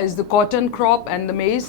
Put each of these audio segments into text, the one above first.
is the cotton crop and the maize,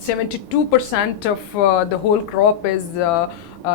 72% of the whole crop is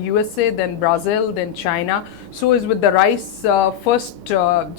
USA, then Brazil, then China. So is with the rice, first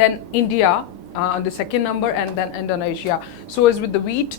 then India on the second number and then Indonesia. So is with the wheat,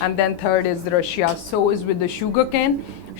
and then third is Russia. So is with the sugar cane.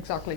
Exactly.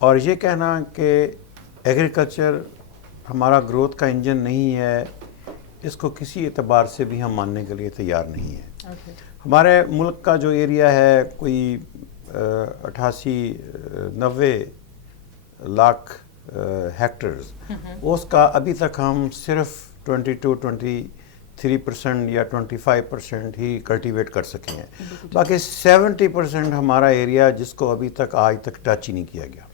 اور یہ کہنا کہ agriculture ہمارا growth کا engine نہیں ہے، اس کو کسی اعتبار سے بھی ہم ماننے کے لیے تیار نہیں ہیں۔ ہمارے ملک کا جو ایریا ہے کوئی 88-90 لاکھ ہیکٹرز، اس کا ابھی تک ہم صرف 22-23% یا 25% ہی کلٹیویٹ کر سکے ہیں، باقی 70% ہمارا ایریا جس کو ابھی تک آج تک ٹچ ہی نہیں کیا گیا۔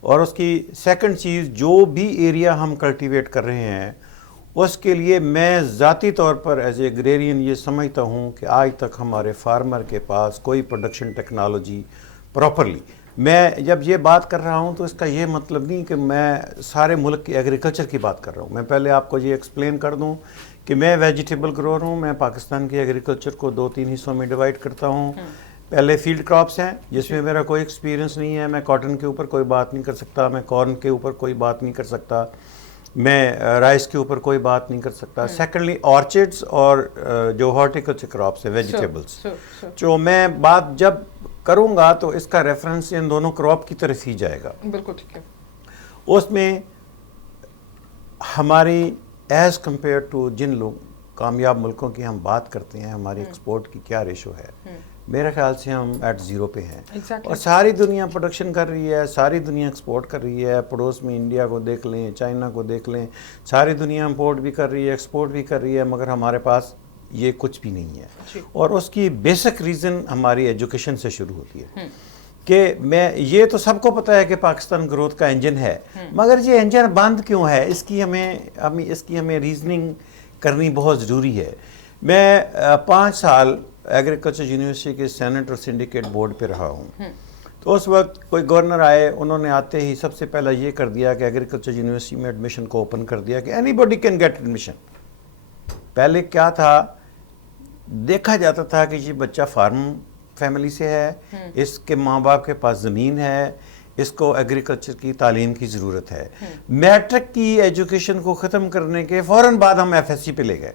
اور اس کی سیکنڈ چیز، جو بھی ایریا ہم کلٹیویٹ کر رہے ہیں اس کے لیے میں ذاتی طور پر ایز اے ایگریرین یہ سمجھتا ہوں کہ آج تک ہمارے فارمر کے پاس کوئی پروڈکشن ٹیکنالوجی پراپرلی، میں جب یہ بات کر رہا ہوں تو اس کا یہ مطلب نہیں کہ میں سارے ملک کی ایگریکلچر کی بات کر رہا ہوں۔ میں پہلے آپ کو یہ ایکسپلین کر دوں کہ میں ویجیٹیبل گروور ہوں، میں پاکستان کی ایگریکلچر کو 2-3 حصوں میں ڈیوائڈ کرتا ہوں۔ پہلے فیلڈ کراپس ہیں جس میں میرا کوئی ایکسپیرینس نہیں ہے، میں کاٹن کے اوپر کوئی بات نہیں کر سکتا، میں کارن کے اوپر کوئی بات نہیں کر سکتا، میں رائس کے اوپر کوئی بات نہیں کر سکتا۔ سیکنڈلی آرچڈس اور جو ہارٹیکلچر کراپس ہیں ویجیٹیبلس، جو میں بات جب کروں گا تو اس کا ریفرنس ان دونوں کراپ کی طرف ہی جائے گا۔ بالکل ٹھیک ہے۔ اس میں ہماری ایز کمپیئر ٹو جن لوگ کامیاب ملکوں کی ہم بات کرتے ہیں، ہماری ایکسپورٹ کی کیا ریشو ہے، میرے خیال سے ہم ایٹ 0 پہ ہیں۔ اور ساری دنیا پروڈکشن کر رہی ہے، ساری دنیا ایکسپورٹ کر رہی ہے، پڑوس میں انڈیا کو دیکھ لیں، چائنا کو دیکھ لیں، ساری دنیا امپورٹ بھی کر رہی ہے، ایکسپورٹ بھی کر رہی ہے، مگر ہمارے پاس یہ کچھ بھی نہیں ہے۔ اور اس کی بیسک ریزن ہماری ایجوکیشن سے شروع ہوتی ہے کہ میں یہ تو سب کو پتہ ہے کہ پاکستان گروتھ کا انجن ہے، مگر یہ انجن بند کیوں ہے، اس کی ہمیں ریزننگ کرنی بہت ضروری ہے۔ میں 5 سال ایگریکلچر یونیورسٹی کے سینٹ اور سنڈیکیٹ بورڈ پہ رہا ہوں، تو اس وقت کوئی گورنر آئے، انہوں نے آتے ہی سب سے پہلا یہ کر دیا کہ ایگریکلچر یونیورسٹی میں ایڈمیشن کو اوپن کر دیا کہ anybody can get admission. پہلے کیا تھا، دیکھا جاتا تھا کہ یہ بچہ فارم فیملی سے ہے، اس کے ماں باپ کے پاس زمین ہے، اس کو ایگریکلچر کی تعلیم کی ضرورت ہے۔ میٹرک کی ایجوکیشن کو ختم کرنے کے فوراً بعد ہم ایف ایس سی پہ لے گئے،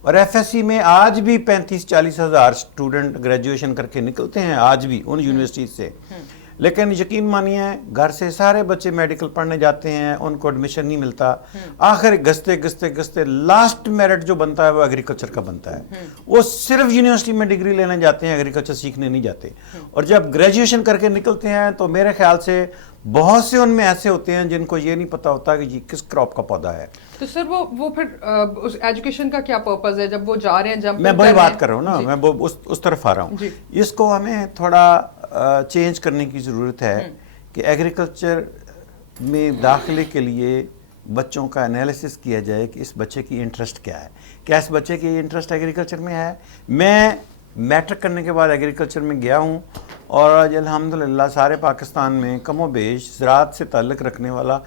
اور ایف ایس سی میں آج بھی 35-40 ہزار اسٹوڈنٹ گریجویشن کر کے نکلتے ہیں آج بھی ان یونیورسٹی سے۔ لیکن یقین مانیے گھر سے سارے بچے میڈیکل پڑھنے جاتے ہیں، ان کو ایڈمیشن نہیں ملتا، آخر گھستے لاسٹ میرٹ جو بنتا ہے وہ ایگریکلچر کا بنتا ہے۔ وہ صرف یونیورسٹی میں ڈگری لینے جاتے ہیں، ایگریکلچر سیکھنے نہیں جاتے، اور جب گریجویشن کر کے نکلتے ہیں تو میرے خیال سے بہت سے ان میں ایسے ہوتے ہیں جن کو یہ نہیں پتا ہوتا کہ یہ کس کراپ کا پودا ہے۔ تو سر وہ پھر اس ایجوکیشن کا کیا پرپز ہے جب وہ جا رہے ہیں جمپ؟ میں وہی بات کر رہا ہوں نا، میں اس طرف آ رہا ہوں۔ اس کو ہمیں تھوڑا چینج کرنے کی ضرورت ہے کہ ایگریکلچر میں داخلے کے لیے بچوں کا انالیسس کیا جائے کہ اس بچے کی انٹرسٹ کیا ہے، کیا اس بچے کی انٹرسٹ ایگریکلچر میں ہے۔ میں میٹرک کرنے کے بعد ایگریکلچر میں گیا ہوں، اور آج الحمدللہ سارے پاکستان میں کم و بیش زراعت سے تعلق رکھنے والا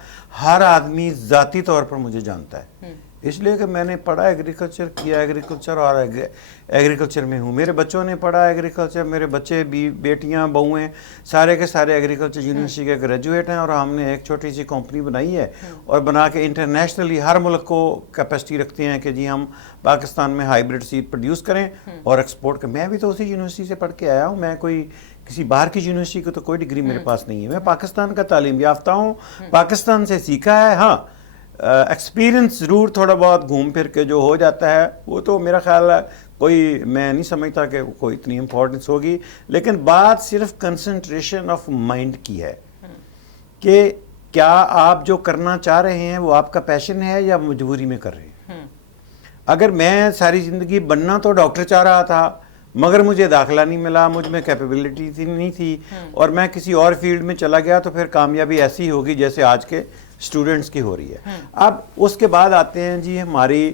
ہر آدمی ذاتی طور پر مجھے جانتا ہے، اس لیے کہ میں نے پڑھا ایگریکلچر، کیا ایگریکلچر، اور ایگریکلچر میں ہوں۔ میرے بچوں نے پڑھا ایگریکلچر، میرے بچے بھی، بیٹیاں، بہویں، سارے کے سارے ایگریکلچر یونیورسٹی کے گریجویٹ ہیں، اور ہم نے ایک چھوٹی سی کمپنی بنائی ہے اور بنا کے انٹرنیشنلی ہر ملک کو کیپیسٹی رکھتے ہیں کہ جی ہم پاکستان میں ہائیبریڈ سیڈ پروڈیوس کریں اور ایکسپورٹ کریں۔ میں بھی تو اسی یونیورسٹی سے پڑھ کے آیا ہوں، میں کوئی کسی باہر کی یونیورسٹی کو تو کوئی ڈگری میرے پاس نہیں ہے، میں پاکستان کا تعلیم یافتہ ہوں، پاکستان سے سیکھا ہے۔ ہاں ایکسپیرینس ضرور تھوڑا بہت گھوم پھر کے جو ہو جاتا ہے وہ تو میرا خیال ہے کوئی، میں نہیں سمجھتا کہ کوئی اتنی امپورٹنس ہوگی، لیکن بات صرف کنسنٹریشن آف مائنڈ کی ہے کہ کیا آپ جو کرنا چاہ رہے ہیں وہ آپ کا پیشن ہے یا مجبوری میں کر رہے ہیں۔ اگر میں ساری زندگی بننا تو ڈاکٹر چاہ رہا تھا، مگر مجھے داخلہ نہیں ملا، مجھ میں کیپیبلٹی نہیں تھی، اور میں کسی اور فیلڈ میں چلا گیا، تو پھر کامیابی ایسی ہوگی جیسے آج کے اسٹوڈنٹس کی ہو رہی ہے۔ اب اس کے بعد آتے ہیں جی ہماری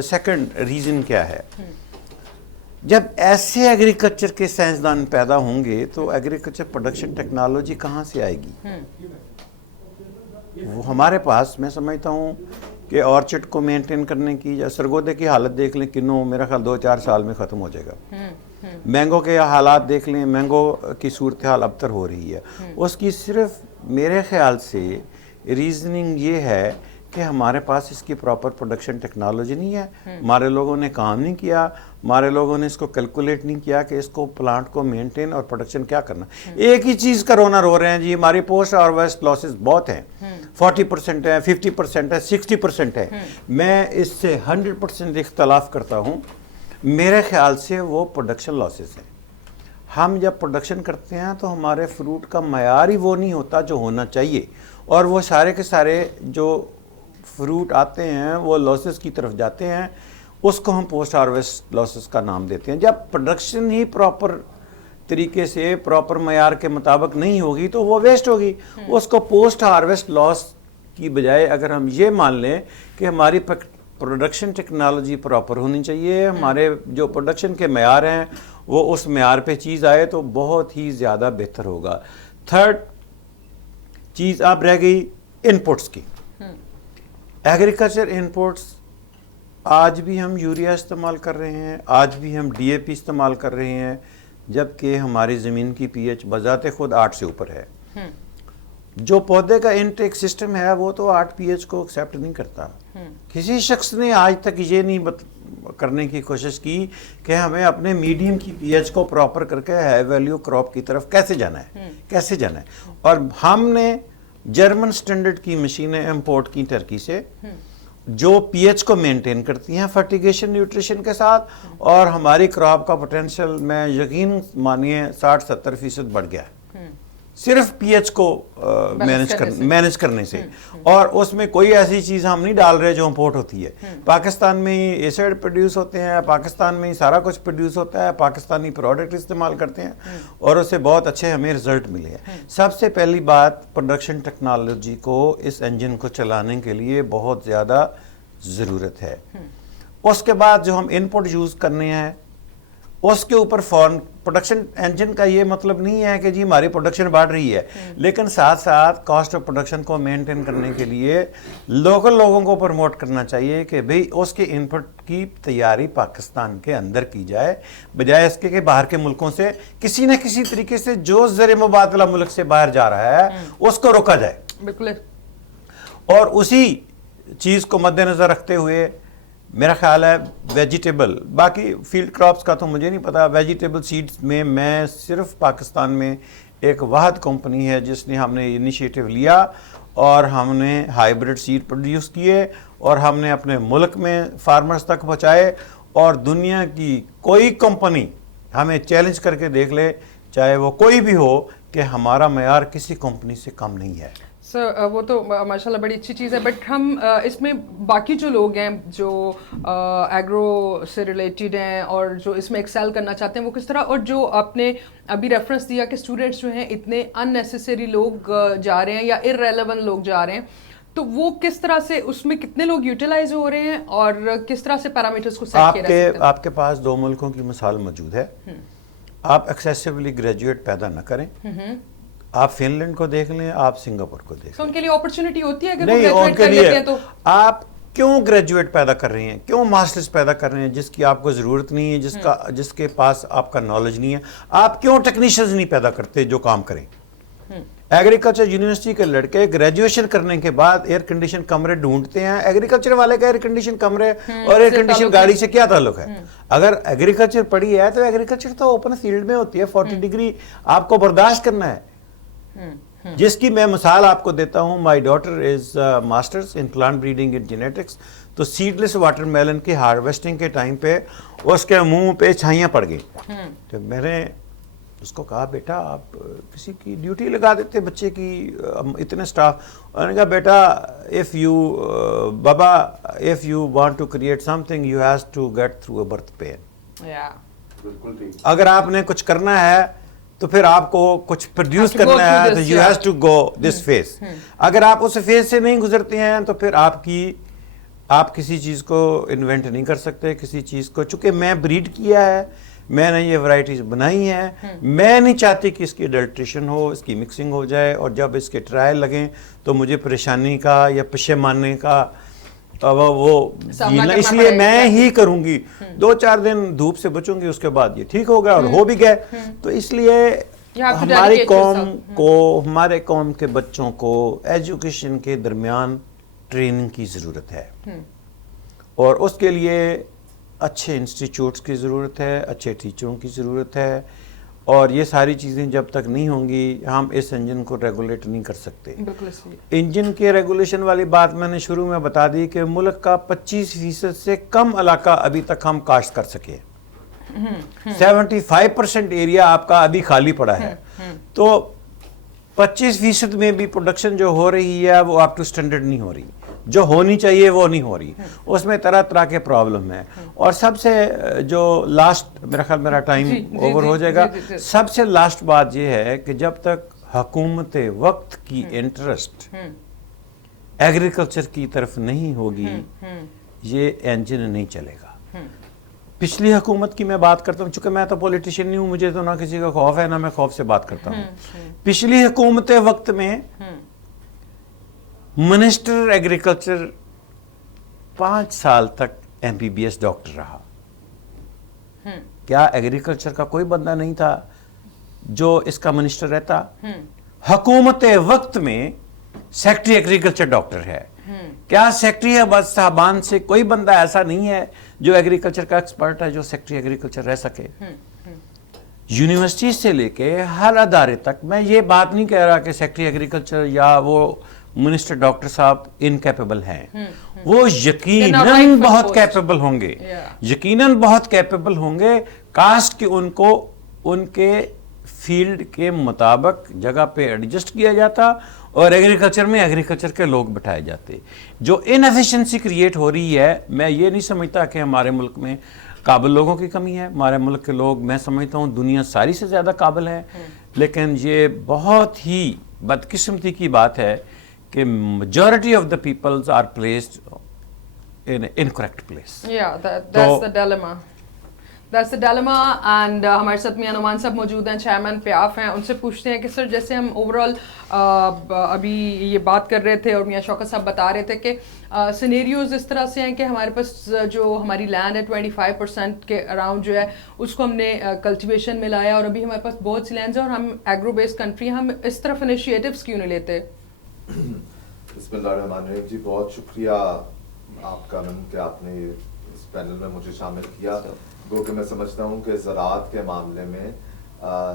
سیکنڈ ریزن کیا ہے۔ جب ایسے ایگریکلچر کے سائنسدان پیدا ہوں گے تو ایگریکلچر پروڈکشن ٹیکنالوجی کہاں سے آئے گی؟ وہ ہمارے پاس، میں سمجھتا ہوں کہ آرچڈ کو مینٹین کرنے کی، یا سرگودے کی حالت دیکھ لیں، کنوں میرا خیال 2-4 سال میں ختم ہو جائے گا۔ مینگو کے حالات دیکھ لیں، مینگو کی صورتحال اب تر ہو رہی ہے۔ اس کی صرف میرے خیال سے ریزننگ یہ ہے کہ ہمارے پاس اس کی پراپر پروڈکشن ٹیکنالوجی نہیں ہے, ہمارے لوگوں نے کام نہیں کیا, ہمارے لوگوں نے اس کو کیلکولیٹ نہیں کیا کہ اس کو پلانٹ کو مینٹین اور پروڈکشن کیا کرنا. ایک ہی چیز کا رونا رو رہے ہیں جی, ہماری پوسٹ ہارویسٹ لاسز بہت ہیں, 40% ہے, 50% ہے, 60% ہے. میں اس سے 100% اختلاف کرتا ہوں. میرے خیال سے وہ پروڈکشن لاسز ہیں. ہم جب پروڈکشن کرتے ہیں تو ہمارے فروٹ کا معیار ہی وہ نہیں ہوتا جو ہونا چاہیے, اور وہ سارے کے سارے جو فروٹ آتے ہیں وہ لاسز کی طرف جاتے ہیں. اس کو ہم پوسٹ ہارویسٹ لاسز کا نام دیتے ہیں. جب پروڈکشن ہی پراپر طریقے سے پراپر معیار کے مطابق نہیں ہوگی تو وہ ویسٹ ہوگی. اس کو پوسٹ ہارویسٹ لاس کی بجائے اگر ہم یہ مان لیں کہ ہماری پروڈکشن ٹیکنالوجی پراپر ہونی چاہیے, ہمارے جو پروڈکشن کے معیار ہیں وہ اس معیار پہ چیز آئے تو بہت ہی زیادہ بہتر ہوگا. تھرڈ چیز اب رہ گئی انپٹس کی. ایگریکلچر انپٹس, آج بھی ہم یوریا استعمال کر رہے ہیں, آج بھی ہم ڈی اے پی استعمال کر رہے ہیں, جبکہ ہماری زمین کی پی ایچ بذات خود 8 سے اوپر ہے. جو پودے کا انٹیک سسٹم ہے وہ تو 8 پی ایچ کو ایکسیپٹ نہیں کرتا. کسی شخص نے آج تک یہ نہیں کرنے کی کوشش کی کہ ہمیں اپنے میڈیم کی پی ایچ کو پراپر کر کے ہائی ویلیو کراپ کی طرف کیسے جانا ہے. اور ہم نے جرمن سٹینڈرڈ کی مشینیں امپورٹ کی ٹرکی سے جو پی ایچ کو مینٹین کرتی ہیں فرٹیگیشن نیوٹریشن کے ساتھ, اور ہماری کراپ کا پوٹینشیل میں یقین مانیے 60-70% بڑھ گیا ہے صرف پی ایچ کو مینج کرنے سے. اور اس میں کوئی ایسی چیز ہم نہیں ڈال رہے جو امپورٹ ہوتی ہے. پاکستان میں ہی ایسڈ پروڈیوس ہوتے ہیں, پاکستان میں ہی سارا کچھ پروڈیوس ہوتا ہے, پاکستانی پروڈکٹ استعمال کرتے ہیں اور اس سے بہت اچھے ہمیں رزلٹ ملے ہیں. سب سے پہلی بات, پروڈکشن ٹیکنالوجی کو اس انجن کو چلانے کے لیے بہت زیادہ ضرورت ہے. اس کے بعد جو ہم ان پٹ یوز کرنے ہیں اس کے اوپر فورن پروڈکشن انجن کا یہ مطلب نہیں ہے کہ جی ہماری پروڈکشن بڑھ رہی ہے, لیکن ساتھ ساتھ کاسٹ آف پروڈکشن کو مینٹین کرنے کے لیے لوکل لوگوں کو پروموٹ کرنا چاہیے کہ بھئی اس کے ان پٹ کی تیاری پاکستان کے اندر کی جائے, بجائے اس کے کہ باہر کے ملکوں سے کسی نہ کسی طریقے سے جو زر مبادلہ ملک سے باہر جا رہا ہے اس کو روکا جائے. بالکل. اور اسی چیز کو مد نظر رکھتے ہوئے میرا خیال ہے ویجیٹیبل, باقی فیلڈ کراپس کا تو مجھے نہیں پتا, ویجیٹیبل سیڈز میں صرف پاکستان میں ایک واحد کمپنی ہے جس نے ہم نے انیشیٹو لیا اور ہم نے ہائیبریڈ سیڈ پروڈیوس کیے اور ہم نے اپنے ملک میں فارمرز تک پہنچائے. اور دنیا کی کوئی کمپنی ہمیں چیلنج کر کے دیکھ لے, چاہے وہ کوئی بھی ہو, کہ ہمارا معیار کسی کمپنی سے کم نہیں ہے. سر وہ تو ماشاءاللہ بڑی اچھی چیز ہے, بٹ ہم اس میں باقی جو لوگ ہیں جو ایگرو سے ریلیٹڈ ہیں اور جو اس میں ایکسیل کرنا چاہتے ہیں وہ کس طرح, اور جو آپ نے ابھی ریفرنس دیا کہ اسٹوڈنٹس جو ہیں اتنے ان نیسیسری لوگ جا رہے ہیں یا ارریلیونٹ لوگ جا رہے ہیں, تو وہ کس طرح سے اس میں کتنے لوگ یوٹیلائز ہو رہے ہیں اور کس طرح سے پیرامیٹرز کو سیٹ کیا جا سکتا ہے؟ آپ کے پاس 2 ملکوں کی مثال موجود ہے. آپ ایکسیسیولی گریجویٹ پیدا نہ کریں, آپ فن لینڈ کو دیکھ لیں, آپ سنگاپور کو دیکھ لیں. تو ان کے لیے اپرچونٹی ہوتی ہے اگر نہیں, وہ گریجویٹ کر لیتے ہیں تو آپ کیوں گریجویٹ پیدا کر رہے ہیں, کیوں ماسٹرز پیدا کر رہے ہیں جس کی آپ کو ضرورت نہیں ہے, جس کے پاس آپ کا نالج نہیں ہے. آپ کیوں ٹیکنیشینز نہیں پیدا کرتے جو کام کریں. ایگریکلچر یونیورسٹی کے لڑکے گریجویشن کرنے کے بعد ایئر کنڈیشن کمرے ڈھونڈتے ہیں. ایگریکلچر والے کا ایئر کنڈیشن کمرے اور ایئر کنڈیشن گاڑی سے کیا تعلق ہے؟ اگر ایگریکلچر پڑھی ہے تو ایگریکلچر تو اوپن فیلڈ میں ہوتی ہے, 40 ڈگری آپ کو برداشت کرنا ہے. جس کی میں مثال آپ کو دیتا ہوں, my daughter is masters in plant breeding and genetics. تو سیڈ لیس واٹر میلن کی ہارویسٹنگ کے ٹائم پہ اس کے منہ پہ چھائیاں پڑ گئی. تو میں نے اس کو کہا بیٹا آپ کسی کی ڈیوٹی لگا دیتے بچے کی, اتنے سٹاف. انہوں نے کہا بیٹا if you want to create something you has to get through a birth pain. اگر آپ نے کچھ کرنا ہے تو پھر آپ کو کچھ پروڈیوس کرنا ہے تو you has to go this phase. اگر آپ اس فیز سے نہیں گزرتے ہیں تو پھر آپ کسی چیز کو انوینٹ نہیں کر سکتے, کسی چیز کو. چونکہ میں بریڈ کیا ہے, میں نے یہ ورائٹیز بنائی ہیں, میں نہیں چاہتی کہ اس کی اڈلٹریشن ہو, اس کی مکسنگ ہو جائے, اور جب اس کے ٹرائل لگیں تو مجھے پریشانی کا یا پشیمانی کا وہ اس لیے میں ہی کروں گی. 2-4 دن دھوپ سے بچوں گی, اس کے بعد یہ ٹھیک ہوگا اور ہو بھی گئے. تو اس لیے ہماری قوم کو, ہمارے قوم کے بچوں کو ایجوکیشن کے درمیان ٹریننگ کی ضرورت ہے اور اس کے لیے اچھے انسٹیٹیوٹس کی ضرورت ہے, اچھے ٹیچروں کی ضرورت ہے, اور یہ ساری چیزیں جب تک نہیں ہوں گی ہم اس انجن کو ریگولیٹ نہیں کر سکتے. انجن کے ریگولیشن والی بات میں نے شروع میں بتا دی کہ ملک کا 25% سے کم علاقہ ابھی تک ہم کاشت کر سکے. 75% ایریا آپ کا ابھی خالی پڑا ہے, تو 25% میں بھی پروڈکشن جو ہو رہی ہے وہ آپ ٹو سٹینڈرڈ نہیں ہو رہی, جو ہونی چاہیے وہ نہیں ہو رہی, اس میں طرح طرح کے پرابلم ہیں. اور سب سے جو لاسٹ, میرا خیال میرا ٹائم اوور ہو جائے گا, سب سے لاسٹ بات یہ ہے کہ جب تک حکومت وقت کی انٹرسٹ ایگریکلچر کی طرف نہیں ہوگی یہ انجن نہیں چلے گا. پچھلی حکومت کی میں بات کرتا ہوں, چونکہ میں تو پولیٹیشین نہیں ہوں, مجھے تو نہ کسی کا خوف ہے نہ میں خوف سے بات کرتا ہوں. پچھلی حکومت وقت میں منسٹر ایگریکلچر 5 سال تک MBBS ڈاکٹر رہا. کیا ایگریکلچر کا کوئی بندہ نہیں تھا جو اس کا منسٹر رہتا؟ حکومت وقت میں سیکٹری ایگریکلچر ڈاکٹر ہے. کیا سیکٹری صاحبان سے کوئی بندہ ایسا نہیں ہے جو ایگریکلچر کا ایکسپرٹ ہے جو سیکٹری ایگریکلچر رہ سکے؟ یونیورسٹی سے لے کے ہر ادارے تک. میں یہ بات نہیں کہہ رہا کہ سیکٹری ایگریکلچر یا وہ منسٹر ڈاکٹر صاحب انکیپیبل ہیں, وہ یقیناً بہت کیپیبل ہوں گے, یقیناً بہت کیپیبل ہوں گے, کاسٹ کہ ان کو ان کے فیلڈ کے مطابق جگہ پہ ایڈجسٹ کیا جاتا اور ایگریکلچر میں ایگریکلچر کے لوگ بٹھائے جاتے. جو انیفیشنسی کریٹ ہو رہی ہے, میں یہ نہیں سمجھتا کہ ہمارے ملک میں قابل لوگوں کی کمی ہے. ہمارے ملک کے لوگ میں سمجھتا ہوں دنیا ساری سے زیادہ قابل ہے, لیکن یہ بہت ہی بدقسمتی کی بات ہے کہ majority of the peoples are placed in an incorrect place. Yeah, that's the dilemma. That's the dilemma. And ہمارے ساتھ میاں نعمان صاحب موجود ہیں, چیئرمین پیاف ہیں. ان سے پوچھتے ہیں کہ سر جیسے ہم اوورآل ابھی یہ بات کر رہے تھے اور میاں شوکت صاحب بتا رہے تھے کہ سینیریوز اس طرح سے ہیں کہ ہمارے پاس جو ہماری لینڈ ہے 25% کے اراؤنڈ جو ہے اس کو ہم نے کلٹیویشن میں لایا, اور ابھی ہمارے پاس بہت سی لینڈز ہیں اور ہم ایگرو بیس کنٹری, ہم اس طرف انیشیٹوز کیوں نہیں لیتے؟ بسم اللہ الرحمن الرحیم. جی بہت شکریہ آپ کا کہ آپ نے اس پینل میں مجھے شامل کیا. گو کہ میں سمجھتا ہوں کہ زراعت کے معاملے میں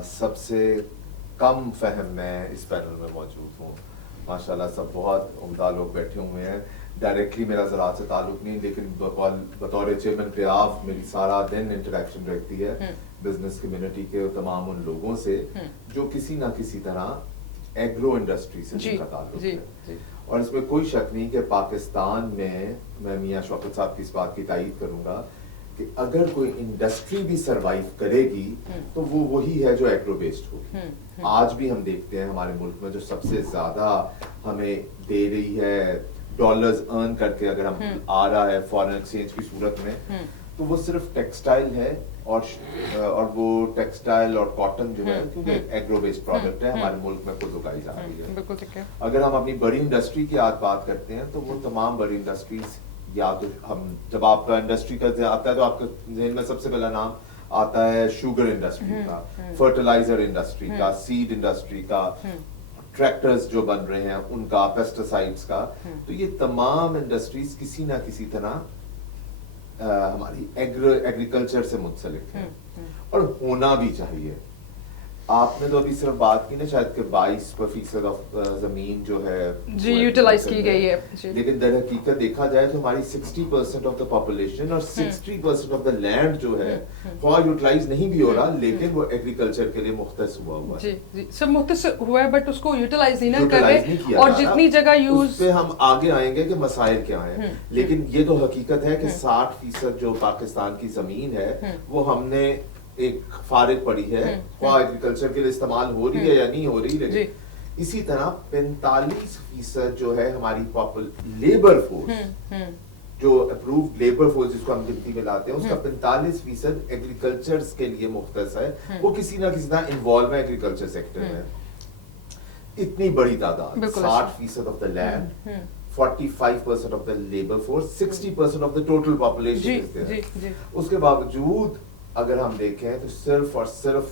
سب سے کم فہم میں اس پینل میں موجود ہوں. ماشاءاللہ سب بہت عمدہ لوگ بیٹھے ہوئے ہیں. ڈائریکٹلی میرا زراعت سے تعلق نہیں, لیکن بطور چیئرمین پیاف میری سارا دن انٹریکشن رہتی ہے بزنس کمیونٹی کے تمام ان لوگوں سے جو کسی نہ کسی طرح ایگرو انڈسٹری سے جن کا تعلق ہے. اور اس میں کوئی شک نہیں کہ پاکستان میں میاں شوکت صاحب کی اس بات کی تائید کروں گا کہ اگر کوئی انڈسٹری بھی سروائیو کرے گی تو وہ وہی ہے جو ایگرو بیسڈ ہوگی. آج بھی ہم دیکھتے ہیں ہمارے ملک میں جو سب سے زیادہ ہمیں دے رہی ہے ڈالرز ارن کر کے, اگر ہم آ رہا ہے فارن ایکسچینج کی صورت میں, تو وہ صرف ٹیکسٹائل ہے اور وہ ٹیکسٹائل اور کاٹن جو ہے کیونکہ ایگرو بیسڈ پروڈکٹ ہے ہمارے ملک میں خود اگائی جا رہی ہے. اگر ہم اپنی بڑی انڈسٹری کی بات کرتے ہیں تو وہ تمام بڑی انڈسٹریز, یا تو ہم جب آپ کا انڈسٹری کا آتا ہے تو آپ کے ذہن میں سب سے پہلا نام آتا ہے شوگر انڈسٹری کا, فرٹیلائزر انڈسٹری کا, سیڈ انڈسٹری کا, ٹریکٹرز جو بن رہے ہیں ان کا, پیسٹیسائڈز کا. تو یہ تمام انڈسٹریز کسی نہ کسی طرح ہماری ایگریکلچر سے منسلک ہے اور ہونا بھی چاہیے. آپ نے تو ابھی صرف بات کی نا شاید کہ 22% آف زمین جو ہے جی یوٹیلائز کی گئی ہے, لیکن در حقیقت دیکھا جائے تو ہماری 60% آف دا پاپولیشن اور 60% آف دا لینڈ جو ہے وہ یوٹیلائز نہیں بھی ہو رہا, لیکن وہ ایگریکلچر کے لیے مختص ہوا ہے. جی جی سب مختص ہوا ہے بٹ اس کو یوٹیلائز نہیں نہ کر رہے, اور جتنی جگہ یوز پہ ہم آگے آئیں گے کہ مسائل کیا ہیں. لیکن یہ تو حقیقت ہے کہ 60% جو پاکستان کی زمین ہے وہ ہم نے ایک فارغ پڑی ہے, خواہ ایگریکلچر کے لیے استعمال ہو رہی ہے یا نہیں ہو رہی. لیکن اسی طرح 45% جو ہے ہماری لیبر فورس, جو اپرووڈ لیبر فورس جس کو ہم گنتی میں لاتے ہیں, اس کا 45% ایگریکلچر کے لیے مختص ہے. وہ کسی نہ کسی طرح انوالو ہے ایگریکلچر سیکٹر میں. اتنی بڑی تعداد, 60% of the land, 45% of the labour force, 60% of the total population. اس کے باوجود اگر ہم دیکھیں تو صرف اور صرف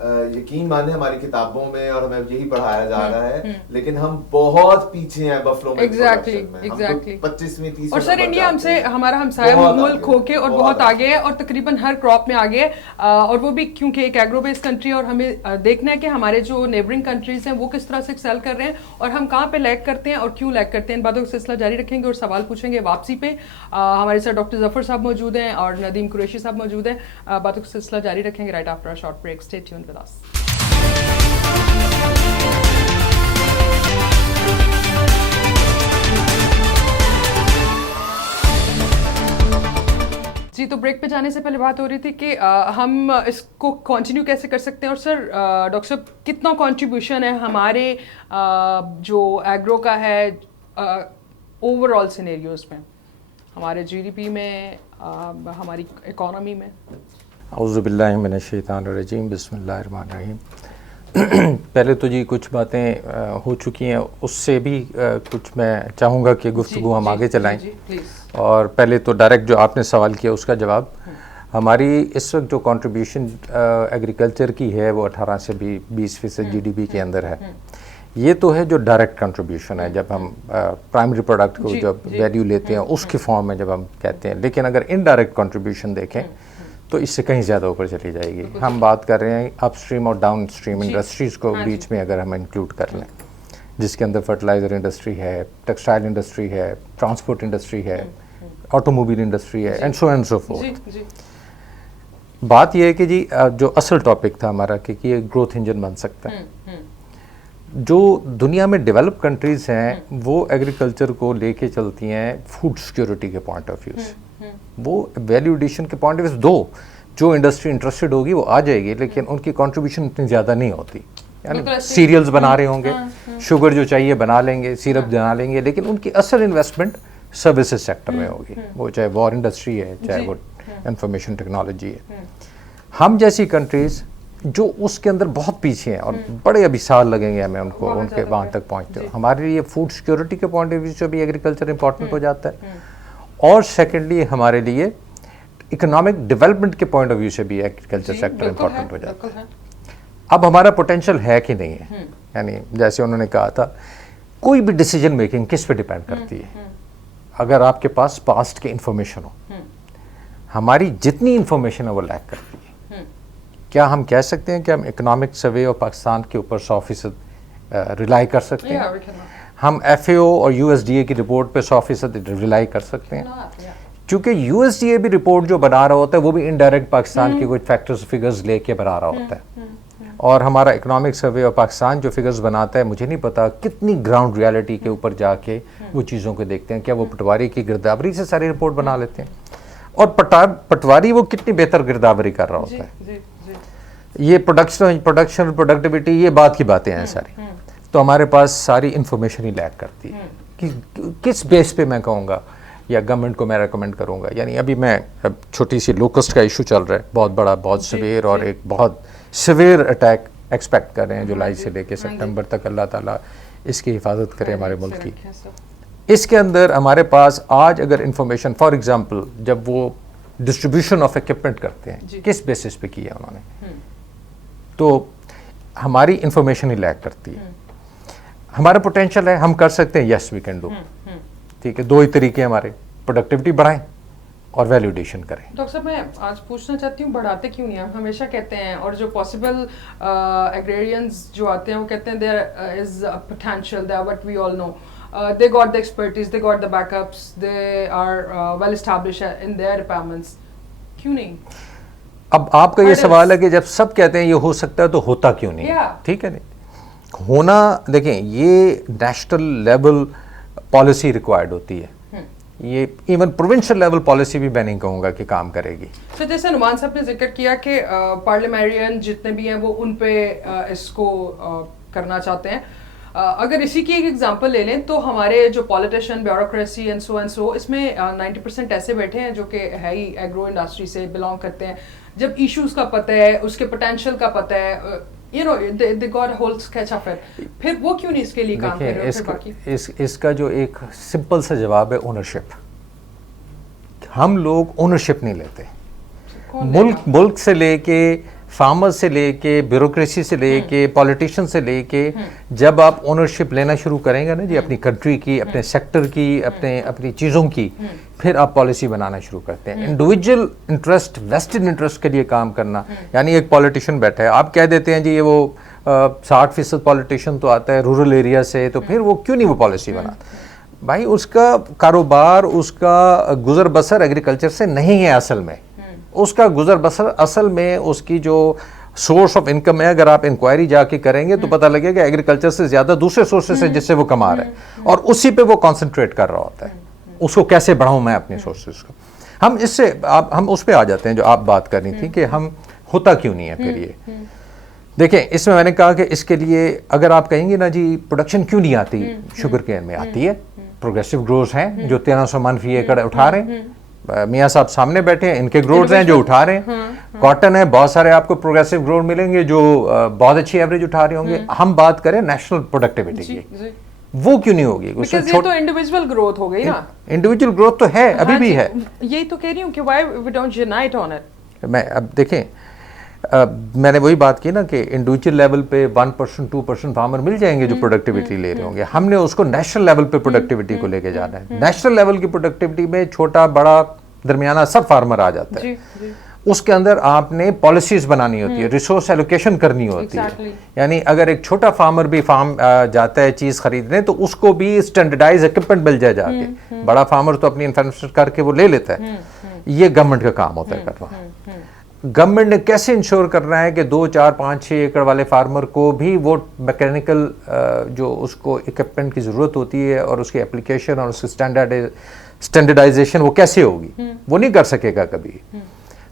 یقین مانے ہماری کتابوں میں اور ہمیں یہی پڑھایا جا رہا ہے لیکن ہم بہت پیچھے ہیں بفلو میں. ایگزیکٹلی 25ویں 30ویں. اور سر انڈیا ہم سے ہمارا ہمسایہ ملک ہو کے اور بہت آگے ہے اور تقریباً ہر کراپ میں آگے ہے, اور وہ بھی کیونکہ ایک ایگرو بیس کنٹری, اور ہمیں دیکھنا ہے کہ ہمارے جو نیبرنگ کنٹریز ہیں وہ کس طرح سے ایکسیل کر رہے ہیں اور ہم کہاں پہ لیگ کرتے ہیں اور کیوں لیگ کرتے ہیں. ان باتوں کا سلسلہ جاری رکھیں گے اور سوال پوچھیں گے واپسی پہ. ہمارے ساتھ ڈاکٹر ظفر صاحب موجود ہیں اور ندیم قریشی صاحب موجود ہیں. باتوں کا سلسلہ جاری رکھیں گے right after short break. Stay tuned with us. جی تو بریک پہ جانے سے پہلے بات ہو رہی تھی کہ ہم اس کو کنٹینیو کیسے کر سکتے ہیں, اور سر ڈاکٹر صاحب کتنا کنٹریبیوشن ہے ہمارے جو ایگرو کا ہے اوور آل سینیریوز میں, ہمارے جی ڈی پی میں, ہماری اکانومی میں. اعوذ باللہ من الشیطان الرجیم, بسم اللہ الرحمن الرحیم. پہلے تو جی کچھ باتیں ہو چکی ہیں, اس سے بھی کچھ میں چاہوں گا کہ گفتگو ہم آگے چلائیں. اور پہلے تو ڈائریکٹ جو آپ نے سوال کیا اس کا جواب, ہماری اس وقت جو کنٹریبیوشن ایگریکلچر کی ہے وہ 18 سے 20% جی ڈی پی کے اندر ہے. یہ تو ہے جو ڈائریکٹ کنٹریبیوشن ہے, جب ہم پرائمری پروڈکٹ کو جب ویلیو لیتے ہیں اس کے فارم میں جب ہم کہتے ہیں. لیکن اگر انڈائریکٹ کنٹریبیوشن دیکھیں تو اس سے کہیں زیادہ اوپر چلی جائے گی. ہم بات کر رہے ہیں اپ اسٹریم اور ڈاؤن اسٹریم انڈسٹریز کو بیچ میں اگر ہم انکلوڈ کر لیں, جس کے اندر فرٹیلائزر انڈسٹری ہے, ٹیکسٹائل انڈسٹری ہے, ٹرانسپورٹ انڈسٹری ہے, آٹو موبائل انڈسٹری ہے, and so and so forth. بات یہ ہے کہ جی جو اصل ٹاپک تھا ہمارا کہ یہ گروتھ انجن بن سکتا ہے. جو دنیا میں ڈیولپ کنٹریز ہیں وہ ایگریکلچر کو لے کے چلتی ہیں فوڈ سیکیورٹی کے پوائنٹ آف ویو سے. وہ ویلیو ایڈیشن کے پوائنٹ آف ویو سے دو جو انڈسٹری انٹرسٹڈ ہوگی وہ آ جائے گی, لیکن ان کی کنٹریبیوشن اتنی زیادہ نہیں ہوتی. یعنی سیریلز بنا رہے ہوں گے, شوگر جو چاہیے بنا لیں گے, سیرپ بنا لیں گے, لیکن ان کی اصل انویسٹمنٹ سروسز سیکٹر میں ہوگی, وہ چاہے وار انڈسٹری ہے, چاہے وہ انفارمیشن ٹیکنالوجی ہے. ہم جیسی کنٹریز جو اس کے اندر بہت پیچھے ہیں اور بڑے ابھی سال لگیں گے ہمیں ان کو ان کے وہاں تک پہنچتے. ہمارے لیے فوڈ سیکیورٹی کے پوائنٹ آف ویو سے بھی ایگریکلچر امپورٹنٹ ہو جاتا ہے, اور سیکنڈلی ہمارے لیے اکنامک ڈیولپمنٹ کے پوائنٹ آف ویو سے بھی ایگریکلچر سیکٹر امپورٹنٹ ہو جاتا ہے. اب ہمارا پوٹینشیل ہے کہ نہیں ہے, یعنی جیسے انہوں نے کہا تھا کوئی بھی ڈیسیجن میکنگ کس پہ ڈیپینڈ کرتی ہے. اگر آپ کے پاس پاسٹ کی انفارمیشن ہو, ہماری جتنی انفارمیشن ہے وہ لیک کرتی ہے. کیا ہم کہہ سکتے ہیں کہ ہم اکنامک سروے اور پاکستان کے اوپر 100% ریلائی کر سکتے ہیں؟ ہم ایف اے او اور یو ایس ڈی اے کی رپورٹ پہ 100% ریلائی کر سکتے ہیں؟ چونکہ یو ایس ڈی اے بھی رپورٹ جو بنا رہا ہوتا ہے وہ بھی انڈائریکٹ پاکستان کے کچھ فیکٹرز فگرز لے کے بنا رہا ہوتا ہے. اور ہمارا اکنامک سروے اور پاکستان جو فگرز بناتا ہے, مجھے نہیں پتا کتنی گراؤنڈ ریالٹی کے اوپر جا کے وہ چیزوں کو دیکھتے ہیں. کیا وہ پٹواری کی گرداوری سے ساری رپورٹ بنا لیتے ہیں؟ اور پٹواری وہ کتنی بہتر گرداوری کر رہا ہوتا ہے. یہ پروڈکشن پروڈکٹیوٹی یہ بات کی باتیں ہیں ساری. تو ہمارے پاس ساری انفارمیشن ہی لیک کرتی ہے. کس بیس پہ میں کہوں گا یا گورنمنٹ کو میں ریکمینڈ کروں گا؟ یعنی ابھی میں چھوٹی سی لوکسٹ کا ایشو چل رہا ہے, بہت بڑا, بہت سویر, اور ایک بہت سویر اٹیک ایکسپیکٹ کر رہے ہیں جولائی سے لے کے سپٹمبر تک. اللہ تعالیٰ اس کی حفاظت کرے ہمارے ملک کی. اس کے اندر ہمارے پاس آج اگر انفارمیشن, فار ایگزامپل جب وہ ڈسٹریبیوشن آف ایکوپمنٹ کرتے ہیں کس بیسس پہ کیا انہوں نے, تو ہماری انفارمیشن ہی لیک کرتی ہے. ہمارا پوٹینشیل ہے, ہم کر سکتے ہیں, یس وی کین ڈو. ٹھیک ہے, دو ہی طریقے ہمارے, پروڈکٹیوٹی بڑھائیں اور ویلیو ایڈیشن کریں. ڈاکٹر صاحب میں آج پوچھنا چاہتی ہوں بڑھاتے کیوں نہیں؟ ہم ہمیشہ کہتے ہیں, اور جو پاسبل ایگریرینز جو آتے ہیں وہ کہتے ہیں there is potential, there what we all know, they got the expertise, they got the backups, they are well established in their departments. کیوں نہیں؟ اب آپ کا یہ سوال ہے کہ جب سب کہتے ہیں یہ ہو سکتا ہے تو ہوتا کیوں نہیں؟ ٹھیک ہے, نہیں ہونا. دیکھیں یہ نیشنل لیول پالیسی ریکوائرڈ ہوتی ہے, یہ ایون پروونشل لیول پالیسی بھی میں نہیں کہوں گا کہ کام کرے گی. تو جیسے نعمان صاحب نے ذکر کیا کہ پارلیمنٹرین جتنے بھی ہیں وہ ان پہ اس کو کرنا چاہتے ہیں. اگر اسی کی ایک ایگزامپل لے لیں تو ہمارے جو پالیٹیشین, بیوروکریسی اینڈ سو اس میں 90% ایسے بیٹھے ہیں جو کہ ہے ہی ایگرو انڈسٹری سے بلانگ کرتے ہیں. جب ایشوز کا پتہ ہے, اس کے پوٹینشیل کا پتہ ہے, you know they got a whole sketch of it, پھر وہ کیوں نہیں اس کے لیے کام کر رہے ہیں؟ اس کا جو ایک سمپل سا جواب ہے اونرشپ. ہم لوگ اونرشپ نہیں لیتے. ملک سے لے کے فارمر سے لے کے بیوروکریسی سے لے کے پولیٹیشین سے لے کے جب آپ اونرشپ لینا شروع کریں گے نا جی اپنی کنٹری کی, اپنے سیکٹر کی, اپنی چیزوں کی, پھر آپ پالیسی بنانا شروع کرتے ہیں. انڈیویجول انٹرسٹ, ویسٹڈ انٹرسٹ کے لیے کام کرنا, یعنی ایک پولیٹیشین بیٹھا ہے, آپ کہہ دیتے ہیں جی یہ وہ 60% پولیٹیشین تو آتا ہے رورل ایریا سے, تو پھر وہ کیوں نہیں وہ پالیسی بناتا؟ بھائی اس کا کاروبار, اس کا گزر بسر ایگریکلچر سے نہیں ہے اصل میں. اس کا گزر بسر اصل میں اس کی جو سورس آف انکم ہے, اگر آپ انکوائری جا کے کریں گے تو پتہ لگے گا ایگریکلچر سے زیادہ دوسرے سورسز سے جس سے وہ کما رہے ہیں, اور اسی پہ وہ کانسنٹریٹ کر رہا ہوتا ہے. اس کو کیسے بڑھاؤں میں اپنے سورسز کو. ہم اس سے ہم اس پہ آ جاتے ہیں جو آپ بات کر رہی تھی کہ ہم ہوتا کیوں نہیں ہے پھر یہ. دیکھیں اس میں نے کہا کہ اس کے لیے اگر آپ کہیں گے نا جی پروڈکشن کیوں نہیں آتی, شوگر کین میں آتی ہے. پروگریسو گروز ہیں جو 1300 من فی ایکڑ اٹھا رہے ہیں, میاں صاحب سامنے بیٹھے ہیں, ان کے گروز ہیں جو اٹھا رہے ہیں. کاٹن ہے, بہت سارے آپ کو پروگریسو گروز ملیں گے جو بہت اچھی ایوریج اٹھا رہے ہوں گے. ہم بات کریں نیشنل پروڈکٹیوٹی کی, وہ کیوں نہیں ہوگی؟ یہ تو انڈیویجول گروتھ ہو گئی نا. انڈیویجول گروتھ تو ہے, ابھی بھی ہے. یہی تو کہہ رہی ہوں کہ why we don't unite on it. میں اب دیکھیں میں نے وہی بات کی نا کہ انڈیویجول لیول پہ 1% 2% فارمر مل جائیں گے جو پروڈکٹیوٹی لے رہے ہوں گے. ہم نے اس کو نیشنل لیول پہ پروڈکٹیوٹی کو لے کے جانا ہے. نیشنل لیول کی پروڈکٹیوٹی میں چھوٹا بڑا درمیانہ سب فارمر آ جاتا ہے. اس کے اندر آپ نے پالیسیز بنانی ہوتی ہے, ریسورس ایلوکیشن کرنی ہوتی ہے. یعنی اگر ایک چھوٹا فارمر بھی فارم جاتا ہے چیز خریدنے تو اس کو بھی اسٹینڈرڈائز اکوپمنٹ مل جائے جا کے. بڑا فارمر تو اپنی انفراسٹرکچر کر کے وہ لے لیتا ہے. یہ گورنمنٹ کا کام ہوتا ہے کرنا. گورنمنٹ نے کیسے انشور کرنا ہے کہ 2 4 5 6 ایکڑ والے فارمر کو بھی وہ میکینیکل جو اس کو اکوپمنٹ کی ضرورت ہوتی ہے اور اس کی اپلیکیشن اور اس کی اسٹینڈرڈائزیشن وہ کیسے ہوگی, وہ نہیں کر سکے گا کبھی.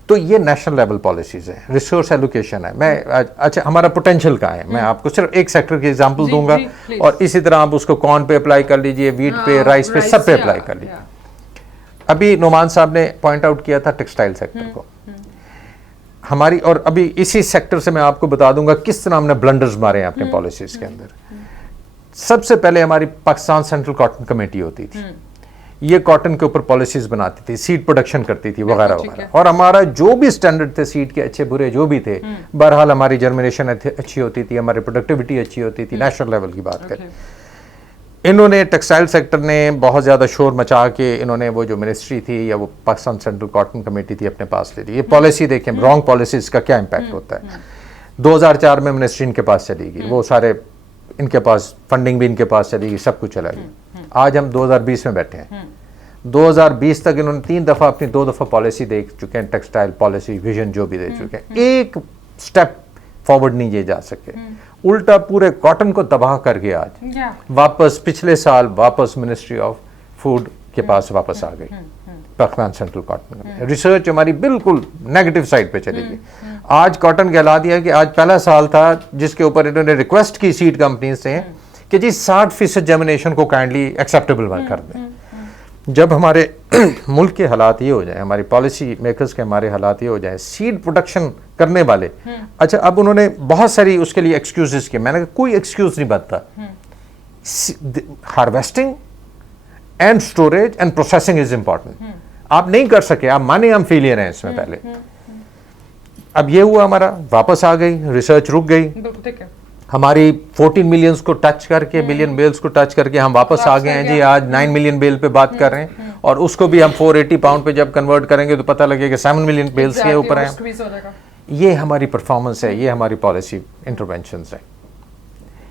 تو یہ نیشنل لیول پالیسیز ہیں, ریسورس ایلوکیشن ہے. میں اچھا ہمارا پوٹینشیل کہاں ہے, میں آپ کو صرف ایک سیکٹر کی ایگزامپل دوں گا, اور اسی طرح آپ اس کو کارن پہ اپلائی کر لیجئے, ویٹ پہ, رائس پہ, سب پہ اپلائی کر لیجئے. ابھی نعمان صاحب نے پوائنٹ آؤٹ کیا تھا ٹیکسٹائل سیکٹر کو ہماری, اور ابھی اسی سیکٹر سے میں آپ کو بتا دوں گا کس طرح ہم نے بلنڈرز مارے ہیں اپنے پالیسیز کے اندر. سب سے پہلے ہماری پاکستان سینٹرل کاٹن کمیٹی ہوتی تھی, یہ کاٹن کے اوپر پالیسیز بناتی تھی, سیڈ پروڈکشن کرتی تھی وغیرہ وغیرہ, اور ہمارا جو بھی سٹینڈرڈ تھے سیڈ کے اچھے برے جو بھی تھے, بہرحال ہماری جرمینیشن اچھی ہوتی تھی, ہماری پروڈکٹیوٹی اچھی ہوتی تھی. نیشنل لیول کی بات کریں, انہوں نے ٹیکسٹائل سیکٹر نے بہت زیادہ شور مچا کے انہوں نے وہ جو منسٹری تھی یا وہ پاکستان سینٹرل کاٹن کمیٹی تھی اپنے پاس لے لی. یہ پالیسی دیکھیں رانگ پالیسیز کا کیا امپیکٹ ہوتا ہے. 2004 میں منسٹری ان کے پاس چلی گئی, وہ سارے ان کے پاس فنڈنگ بھی ان کے پاس چلی گئی, سب کچھ چلا گیا. آج ہم 2020 میں بیٹھے ہیں. 2020 تک انہوں نے 3 دفعہ اپنی 2 دفعہ پالیسی دے چکے ہیں, ٹیکسٹائل پالیسی ویژن جو بھی دے چکے ہیں, ایک سٹیپ فارورڈ نہیں یہ جا سکے. الٹا پورے کاٹن کو تباہ کر کے آج واپس پچھلے سال واپس منسٹری آف فوڈ کے پاس واپس آ گئی پاکستان سینٹرل کاٹن. ریسرچ ہماری بالکل نیگیٹو سائڈ پہ چلی گئی. آج کاٹن کے حالات یہ ہے کہ آج پہلا سال تھا جس کے اوپر انہوں نے ریکویسٹ کی سیڈ کمپنیز سے کہ جی 60% جرمینیشن کو کائنڈلی ایکسیپٹیبل کر دیں. جب ہمارے ملک کے حالات یہ ہو جائیں, ہماری پالیسی میکرز کے ہمارے حالات یہ ہو جائیں, سیڈ پروڈکشن کرنے والے, اچھا اب انہوں نے بہت ساری اس کے لیے ایکسکیوزز کی, میں نے کہا کوئی ایکسکیوز نہیں بنتا. Harvesting and storage and processing is important. آپ نہیں کر سکے, آپ مانیں ہم فیلئر ہیں اس میں پہلے. اب یہ ہوا ہمارا واپس آ گئی, ریسرچ رک گئی, ہماری 14 ملینز کو ٹچ کر کے, ملین بیلز کو ٹچ کر کے ہم واپس آ گئے ہیں جی. آج 9 ملین بیل پہ بات کر رہے ہیں, اور اس کو بھی ہم 480 پاؤنڈ پہ جب کنورٹ کریں گے تو پتہ لگے کہ 7 ملین بیلز کے اوپر ہیں. یہ ہماری پرفارمنس ہے, یہ ہماری پالیسی انٹرونشنز ہیں.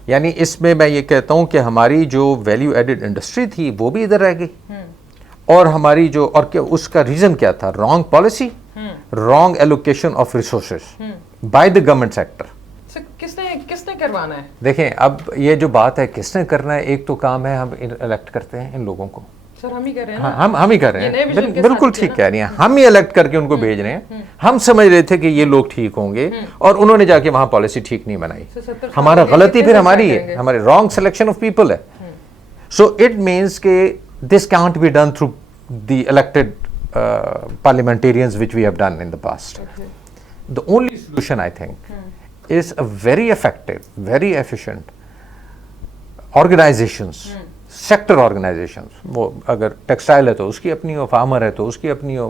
یعنی اس میں میں یہ کہتا ہوں کہ ہماری جو ویلیو ایڈڈ انڈسٹری تھی وہ بھی ادھر رہ گئی, اور ہماری جو, اور اس کا ریزن کیا تھا, wrong policy, wrong allocation of resources by the government sector. کس نے کروانا ہے؟ دیکھیں اب یہ جو بات ہے کس نے کرنا ہے, ایک تو کام ہے ہم الیکٹ کرتے ہیں ان لوگوں کو, ہم ہی کر رہے ہیں, ہم ہی کر رہے ہیں, بالکل ٹھیک کہہ رہی ہیں, ہم ہی الیکٹ کر کے ان کو بھیج رہے ہیں. ہم سمجھ رہے تھے کہ یہ لوگ ٹھیک ہوں گے, اور انہوں نے جا کے وہاں پالیسی ٹھیک نہیں بنائی. ہمارا غلطی پھر ہماری ہے, ہمارے رانگ سلیکشن آف پیپل ہے. سو اٹ مینس کہ this can't be done through the elected parliamentarians which we have done in the past. The only solution I think is a very effective, very efficient organizations, sector organizations. وہ اگر textile ہے تو اس کی اپنی ہو, farmer ہے تو اس کی اپنی ہو,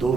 2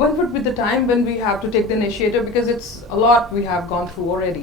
when would be the time when we have to take the initiative because it's a lot we have gone through already?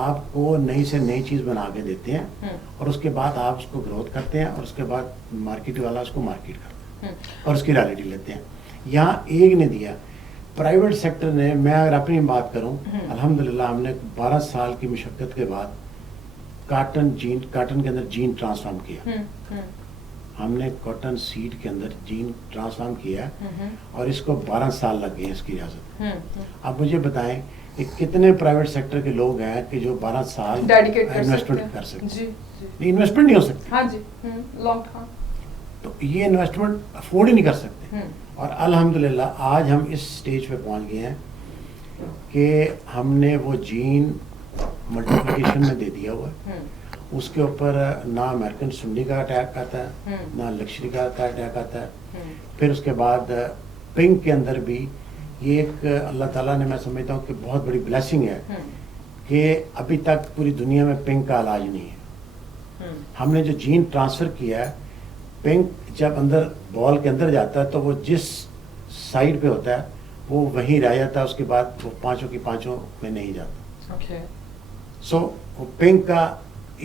آپ کو نئی سے نئی چیز بنا کے دیتے ہیں اور اس کے بعد آپ اس کو گروتھ کرتے ہیں اور اس کے بعد مارکیٹ والا اس کو مارکیٹ کرتا ہے اور اس کی رائلٹی لیتے ہیں. یہاں ایک نے دیا, پرائیویٹ سیکٹر نے, میں اگر اپنی بات کروں الحمدللہ ہم نے 12 سال کی مشقت کے بعد کاٹن کے اندر جین ٹرانسفارم کیا. ہم نے کاٹن سیڈ کے اندر جین ٹرانسفارم کیا اور اس کو 12 سال لگ گئے اس کی ریاست. اب مجھے بتائیں کہ کتنے پرائیویٹ سیکٹر کے لوگ ہیں کہ جو 12 سال انویسٹمنٹ کر سکتے ہیں. انویسٹمنٹ نہیں ہو سکتی. ہاں جی, لانگ ٹرم. تو یہ انویسٹمنٹ افورڈ ہی نہیں کر سکتے. اور الحمدللہ آج ہم اس سٹیج پہ پہنچ گئے ہیں کہ ہم نے وہ جین ملٹیپلیکیشن میں دے دیا ہوا ہے. اس کے اوپر نہ امریکن سنڈی کا اٹیک آتا ہے, نہ لکشری کا اٹیک آتا ہے. پھر اس کے بعد پنک کے اندر بھی یہ ایک اللہ تعالیٰ نے, میں سمجھتا ہوں کہ بہت بڑی بلیسنگ ہے کہ ابھی تک پوری دنیا میں پنک کا علاج نہیں ہے. ہم نے جو جین ٹرانسفر کیا ہے, پنک جب اندر بال کے اندر جاتا ہے تو وہ جس سائڈ پہ ہوتا ہے وہ وہیں رہ جاتا ہے, اس کے بعد وہ 5 کی 5 میں نہیں جاتا. سو وہ پنک کا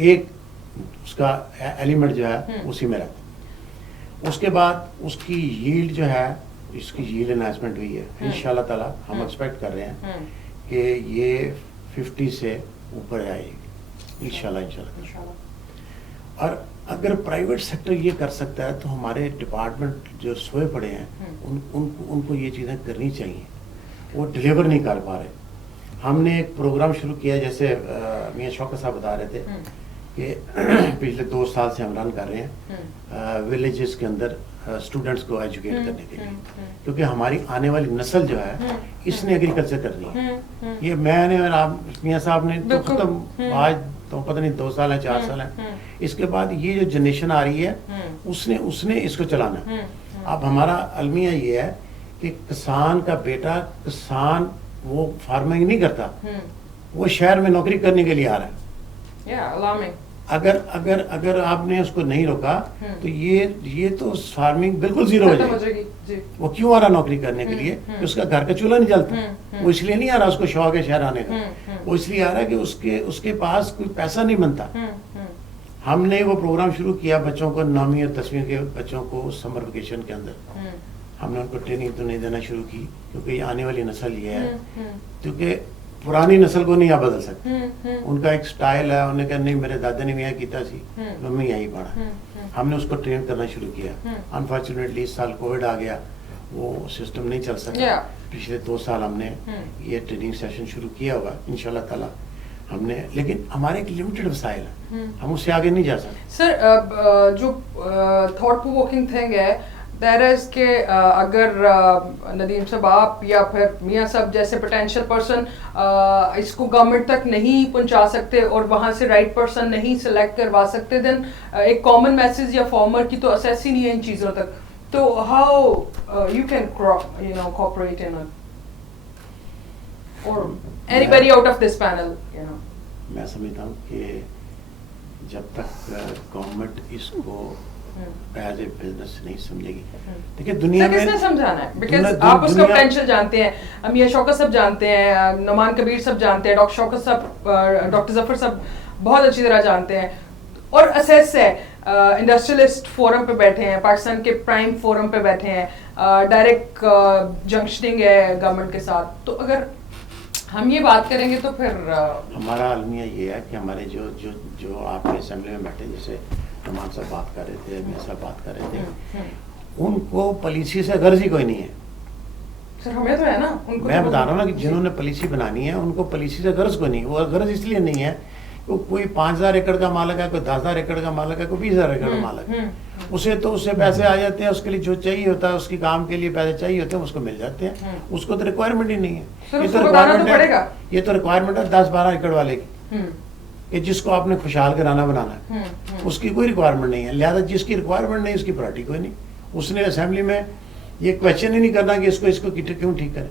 ایک اس کا ایلیمنٹ جو ہے اسی میں رہتا ہے. اس کے بعد اس کی ییلڈ جو ہے, اس کی ییلڈ انہانسمنٹ ہوئی ہے انشاءاللہ تعالیٰ. ہم ایکسپیکٹ کر رہے ہیں کہ یہ 50 سے اوپر آئے گی انشاءاللہ. اور اگر پرائیویٹ سیکٹر یہ کر سکتا ہے تو ہمارے ڈپارٹمنٹ جو سوئے پڑے ہیں ان کو یہ چیزیں کرنی چاہیے. وہ ڈلیور نہیں کر پا رہے. ہم نے ایک پروگرام شروع کیا, جیسے میاں شوکت صاحب بتا رہے تھے کہ پچھلے 2 سال سے ہم رن کر رہے ہیں ولیجز کے اندر اسٹوڈنٹس کو ایجوکیٹ کرنے کے لیے, کیونکہ ہماری آنے والی نسل جو ہے اس نے ایگریکلچر کرنی ہے. یہ میں نے اور آپ میاں صاحب نے تو ختم, آج تو پتہ نہیں 2 سال ہیں 4 سال ہیں, اس کے بعد یہ جو جنریشن آ رہی ہے اس نے اس کو چلانا ہے. اب ہمارا المیہ یہ ہے کہ کسان کا بیٹا, کسان وہ فارمنگ نہیں کرتا, وہ شہر میں نوکری کرنے کے لیے آ رہا ہے. اگر آپ نے اس کو نہیں روکا تو یہ تو فارمنگ بالکل زیرو ہو جائے گی. وہ کیوں آ رہا نوکری کرنے کے لیے؟ کہ اس کا گھر کا چولہا نہیں جلتا. وہ اس لیے نہیں آ رہا اس کو شوق ہے شہر آنے کا, وہ اس لیے آ رہا ہے کہ اس کے پاس کوئی پیسہ نہیں بنتا. ہم نے وہ پروگرام شروع کیا بچوں کو, 9ویں اور 10ویں کے بچوں کو سمر ویکیشن کے اندر ہم نے ان کو ٹریننگ تو نہیں دینا شروع کی, کیونکہ یہ آنے والی نسل یہ ہے, کیونکہ پرانی نسل کو نہیں آپ بدل سکتے. ان کا ایک سٹائل ہے, انہوں نے کہا نہیں میرے دادا نے بھی یہاں کیتا سی, ممی یہی پڑھا. ہم نے اس کو ٹرین کرنا شروع کیا. انفارچونیٹلی اس سال کووڈ آ گیا, وہ سسٹم نہیں چل سکا. پچھلے 2 سال ہم نے یہ ٹریننگ سیشن شروع کیا ہوا انشاءاللہ تعالیٰ ہم نے, لیکن ہمارے ایک لمیٹڈ وسائل ہیں, ہم اس سے آگے نہیں جا سکتے. سر جو تھاٹ پرووکنگ تھنگ ہے دیٹ از کہ اگر ندیم صاحب آپ یا پھر میاں صاحب جیسے پوٹینشیل پرسن اس کو گورنمنٹ تک نہیں پہنچا سکتے اور وہاں سے رائٹ پرسن نہیں سلیکٹ کروا سکتے, دین ایک کامن میسج یا فارمر کی تو اسیس ہی نہیں ہے ان چیزوں تک, تو ہاؤ یو کین کوآپریٹ ان اور any body out of this panel. میں سمجھتا ہوں کہ جب تک گورنمنٹ اس کو ایز اے بزنس نہیں سمجھے گی, دیکھیں دنیا میں کس نے سمجھانا ہے, بیکاز آپ اس کا پوٹینشیل جانتے ہیں, میاں شوکت صاحب جانتے ہیں, نعمان کبیر صاحب جانتے ہیں, ڈاکٹر شوکت صاحب, ڈاکٹر ظفر صاحب بہت اچھی طرح جانتے ہیں, اور اسیس ہے انڈسٹریلسٹ فورم پہ بیٹھے ہیں, پاکستان کے پرائم فورم پہ بیٹھے ہیں, ڈائریکٹ جنکشننگ ہے گورنمنٹ کے ساتھ. تو اگر ہم یہ بات کریں گے تو پھر ہمارا المیہ یہ ہے کہ ہمارے جو آپ کے اسمبلی میں بیٹھے, جیسے نعمان صاحب بات کر رہے تھے, میاں صاحب بات کر رہے تھے, ان کو پالیسی سے غرض ہی کوئی نہیں ہے. سر ہمیں تو ہے نا, میں بتا رہا ہوں نا کہ جنہوں نے پالیسی بنانی ہے ان کو پالیسی سے غرض کوئی نہیں. وہ غرض اس لیے نہیں ہے کہ کوئی 5000 ایکڑ کا مالک ہے, کوئی 10000 ایکڑ کا مالک ہے, کوئی 20000 ایکڑ کا مالک ہے, اسے پیسے آ جاتے ہیں, اس کے لیے جو چاہیے ہوتا ہے, اس کی کام کے لیے پیسے چاہیے ہوتے ہیں, اس کو مل جاتے ہیں. اس کو تو ریکوائرمنٹ ہی نہیں ہے. یہ تو ریکوائرمنٹ ہے 10-12 ایکڑ والے کی, کہ جس کو آپ نے خوشحال کرانا بنانا ہے, اس کی کوئی ریکوائرمنٹ نہیں ہے. لہٰذا جس کی ریکوائرمنٹ نہیں اس کی پراٹی کوئی نہیں. اس نے اسمبلی میں یہ کویشچن ہی نہیں کرنا کہ اس کو کیوں ٹھیک کریں.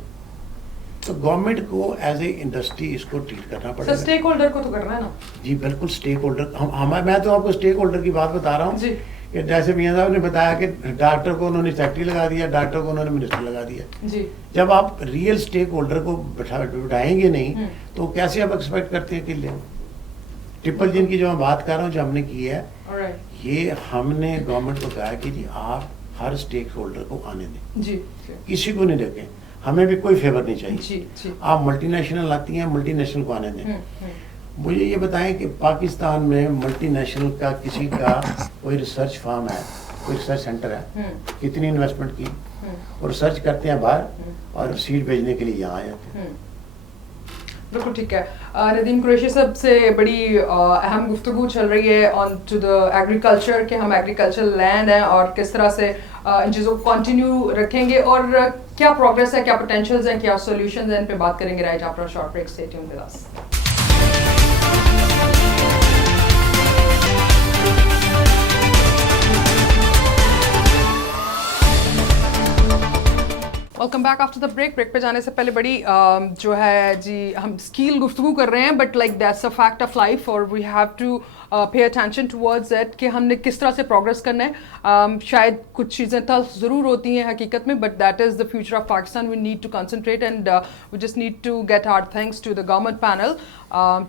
تو گورنمنٹ کو ایز اے انڈسٹری اس کو ٹریٹ کرنا پڑے گا. اسٹیک ہولڈر کو تو کرنا ہے نا. جی بالکل اسٹیک ہولڈر, میں تو آپ کو اسٹیک ہولڈر کی بات بتا رہا ہوں کہ کہ جیسے میاں صاحب نے بتایا کہ ڈاکٹر کو انہوں نے سیکٹری لگا دیا, ڈاکٹر کو انہوں نے منسٹر لگا دیا. جی جب آپ ریئل اسٹیک ہولڈر کو بٹھائیں گے نہیں تو کیسے آپ ایکسپیکٹ کرتے ہیں کہ لیں. ٹرپل جن کی جو میں بات کر رہا ہوں جو ہم نے کی ہے, یہ ہم نے گورنمنٹ کو کہا کہ جی آپ ہر اسٹیک ہولڈر کو آنے دیں, جی کسی کو نہیں دیکھیں, ہمیں بھی کوئی فیور نہیں چاہیے. جی جی آپ ملٹی نیشنل آتی ہیں, ملٹی نیشنل کو آنے دیں. مجھے یہ بتائیں کہ پاکستان میں ملٹی نیشنل کا کسی کا کوئی ریسرچ فارم ہے, کوئی ریسرچ سینٹر ہے, کتنی انویسٹمنٹ کی, اور ریسرچ کرتے ہیں باہر اور سیڈ بھیجنے کے لیے یہاں آ جاتے ہیں. بالکل ٹھیک ہے. ندیم قریشی صاحب سے بڑی اہم گفتگو چل رہی ہے آن ٹو دا ایگریکلچر, کہ ہم ایگریکلچر لینڈ ہیں اور کس طرح سے ان چیزوں کو کنٹینیو رکھیں گے, اور کیا پروگریس ہے, کیا پوٹینشیلز ہیں, کیا سولوشنز ہیں, ان پہ بات کریں گے. Right after short break, stay tuned with us. Welcome back after the break. Break پہ جانے سے پہلے بڑی جو ہے جی ہم اسکیل گفتگو کر رہے ہیں, but like that's a fact of life, اور we have to pay attention towards it کہ ہم نے کس طرح سے پروگرس کرنا ہے. شاید کچھ چیزیں تلخ ضرور ہوتی ہیں حقیقت میں, but that is the future of Pakistan. We need to concentrate and we just need to get our thanks to the government panel,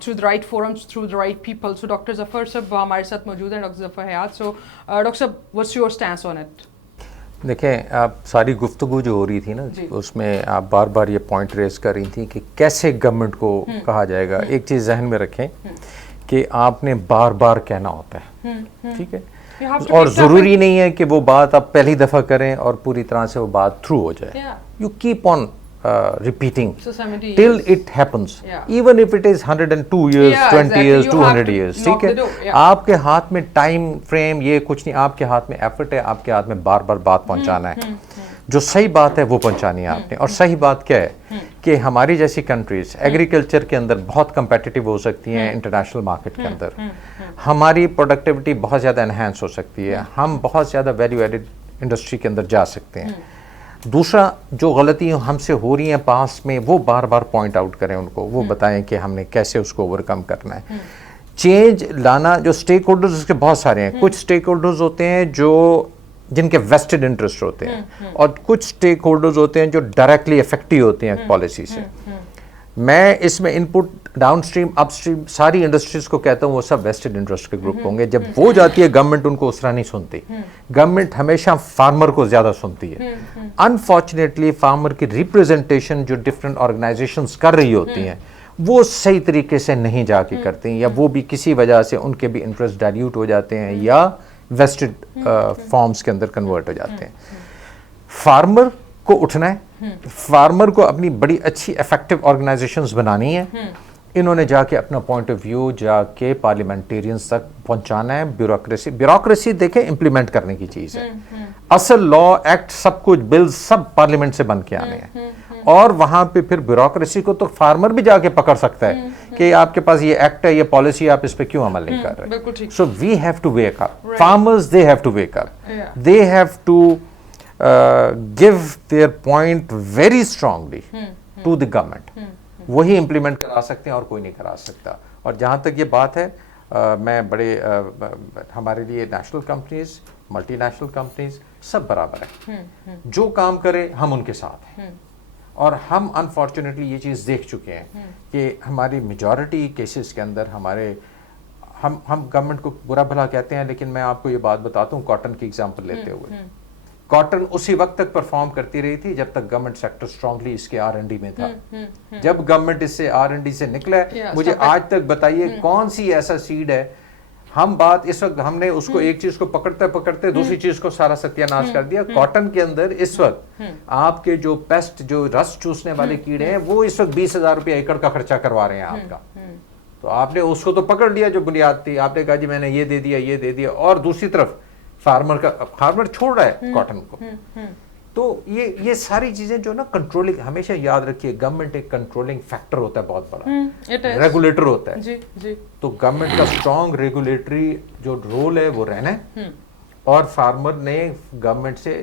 through the right forums, through the right people. So doctor Zafar sahab ہمارے ساتھ موجود ہیں, doctor Zafar Hayat. So doctor sahab what's your stance on it? دیکھیں, آپ ساری گفتگو جو ہو رہی تھی نا, اس میں آپ بار بار یہ پوائنٹ ریز کر رہی تھیں کہ کیسے گورنمنٹ کو کہا جائے گا. ایک چیز ذہن میں رکھیں کہ آپ نے بار بار کہنا ہوتا ہے, ٹھیک ہے, اور ضروری نہیں ہے کہ وہ بات آپ پہلی دفعہ کریں اور پوری طرح سے وہ بات تھرو ہو جائے. You keep on repeating till it happens, even if it is 102 years, 20 years, 200 years. ٹھیک ہے, آپ کے ہاتھ میں ٹائم فریم یہ کچھ نہیں, آپ کے ہاتھ میں ایفرٹ ہے, آپ کے ہاتھ میں بار بار بات پہنچانا ہے. جو صحیح بات ہے وہ پہنچانی ہے آپ نے. اور صحیح بات کیا ہے کہ ہماری جیسی کنٹریز ایگریکلچر کے اندر بہت کمپیٹیٹیو ہو سکتی ہیں انٹرنیشنل مارکیٹ کے اندر. ہماری پروڈکٹیوٹی بہت زیادہ انہینس ہو سکتی ہے, ہم بہت زیادہ ویلیو ایڈڈ انڈسٹری کے اندر جا سکتے ہیں. دوسرا, جو غلطیاں ہم سے ہو رہی ہیں پاسٹ میں, وہ بار بار پوائنٹ آؤٹ کریں ان کو, وہ بتائیں کہ ہم نے کیسے اس کو اوور کم کرنا ہے. چینج لانا, جو اسٹیک ہولڈرز اس کے بہت سارے ہیں. کچھ اسٹیک ہولڈرز ہوتے ہیں جو جن کے ویسٹڈ انٹرسٹ ہوتے ہیں, اور کچھ اسٹیک ہولڈرز ہوتے ہیں جو ڈائریکٹلی افیکٹو ہوتے ہیں پالیسی سے. میں اس میں ان پٹ, ڈاؤن اسٹریم, اپ اسٹریم, ساری انڈسٹریز کو کہتا ہوں وہ سب ویسٹڈ انٹرسٹ کے گروپ ہوں گے. جب وہ جاتی ہے گورنمنٹ ان کو اس طرح نہیں سنتی. گورنمنٹ ہمیشہ فارمر کو زیادہ سنتی ہے. انفارچونیٹلی فارمر کی ریپرزنٹیشن جو ڈفرینٹ آرگنائزیشنز کر رہی ہوتی ہیں وہ صحیح طریقے سے نہیں جا کے کرتے ہیں, یا وہ بھی کسی وجہ سے ان کے بھی انٹرسٹ ڈائلیوٹ ہو جاتے ہیں یا ویسٹڈ فارمز کے اندر کنورٹ ہو جاتے ہیں. فارمر کو اٹھنا ہے, فارمر کو اپنی بڑی اچھی افیکٹو آرگنائزیشنز بنانی ہے. انہوں نے جا کے اپنا پوائنٹ آف ویو جا کے پارلیمنٹیرینز تک پہنچانا ہے. بیوروکریسی دیکھیں امپلیمنٹ کرنے کی چیز ہے. اصل لا ایکٹ سب کچھ بل سب پارلیمنٹ سے بن کے آنے ہیں, اور وہاں پہ پھر بیوروکریسی کو تو فارمر بھی جا کے پکڑ سکتا ہے کہ آپ کے پاس یہ ایکٹ ہے, یہ پالیسی, آپ اس پہ کیوں عمل نہیں کر رہے. So we have to wake up. Farmers they have to wake up, they have to give their point very strongly to the government. وہی امپلیمنٹ کرا سکتے ہیں اور کوئی نہیں کرا سکتا. اور جہاں تک یہ بات ہے, میں بڑے ہمارے لیے national companies, multinational companies سب برابر ہیں. جو کام کرے ہم ان کے ساتھ ہیں, اور ہم انفارچونیٹلی یہ چیز دیکھ چکے ہیں کہ ہماری میجورٹی کیسز کے اندر ہمارے ہم گورنمنٹ کو برا بھلا کہتے ہیں, لیکن میں آپ کو یہ بات بتاتا ہوں کاٹن کی ایگزامپل لیتے ہوئے. کاٹن اسی وقت تک پرفارم کرتی رہی تھی جب تک گورنمنٹ سیکٹر اسٹرانگلی اس کے R&D میں تھا. جب گورنمنٹ اس سے R&D سے نکلا ہے, مجھے آج تک بتائیے کون سی ایسا سیڈ ہے, ہم بات اس وقت ہم نے اس کو ایک چیز کو پکڑتے دوسری چیز کو سارا ستیہ ناش کر دیا. کاٹن کے اندر اس وقت آپ کے جو پیسٹ, جو رس چوسنے والے کیڑے ہیں, وہ اس وقت 20,000 روپیہ ایکڑ کا خرچہ کروا رہے ہیں آپ کا. تو آپ نے اس کو تو پکڑ لیا جو بنیاد تھی, آپ نے کہا جی میں نے یہ دے دیا, اور دوسری طرف فارمر چھوڑ رہا ہے کاٹن کو. تو یہ ساری چیزیں جو نا کنٹرولنگ, ہمیشہ یاد رکھیے گورنمنٹ ایک کنٹرولنگ فیکٹر ہوتا ہے بہت بڑا, ریگولیٹر ہوتا ہے. تو گورنمنٹ کا اسٹرانگ ریگولیٹری جو رول ہے وہ رہنا ہے, اور فارمر نے گورنمنٹ سے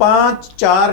5-4